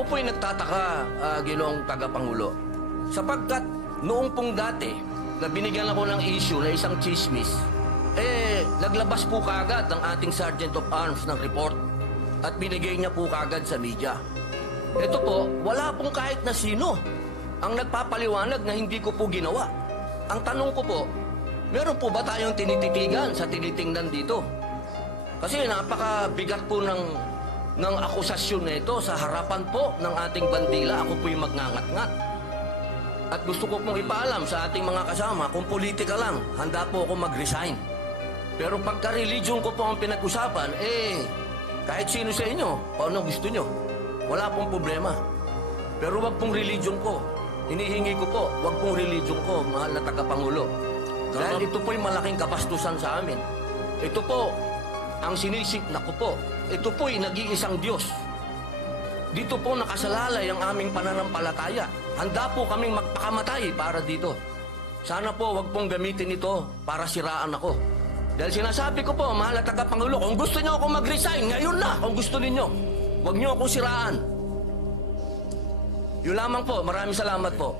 Ako po'y nagtataka, Ginoong Tagapangulo, sapagkat noong pong dati na binigyan ako ng issue na isang chismis, naglabas po kagad ang ating Sergeant of Arms ng report at binigay niya po kagad sa media. Ito po, wala pong kahit na sino ang nagpapaliwanag na hindi ko po ginawa. Ang tanong ko po, meron po ba tayong tinititigan sa tinitingnan dito? Kasi napakabigat po ng akusasyon na ito sa harapan po ng ating bandila. Ako po'y magngangat-ngat. At gusto ko pong ipaalam sa ating mga kasama, kung politika lang, handa po ako mag-resign. Pero pagka-religion ko po ang pinag-usapan, kahit sino sa inyo, kung ano gusto nyo, wala pong problema. Pero wag pong religion ko. Hinihingi ko po, wag pong religion ko, mahal na tagapangulo. Dahil ito po'y malaking kapastusan sa amin. Ito po, ang sinisip na ko po, ito po'y nag-iisang Diyos. Dito po nakasalalay ang aming pananampalataya. Handa po kaming magpakamatay para dito. Sana po wag pong gamitin ito para siraan ako. Dahil sinasabi ko po, mahal na tagapangulo, kung gusto niyo ako mag-resign, ngayon na, kung gusto ninyo. Wag niyo akong siraan. Yun lamang po, maraming salamat po.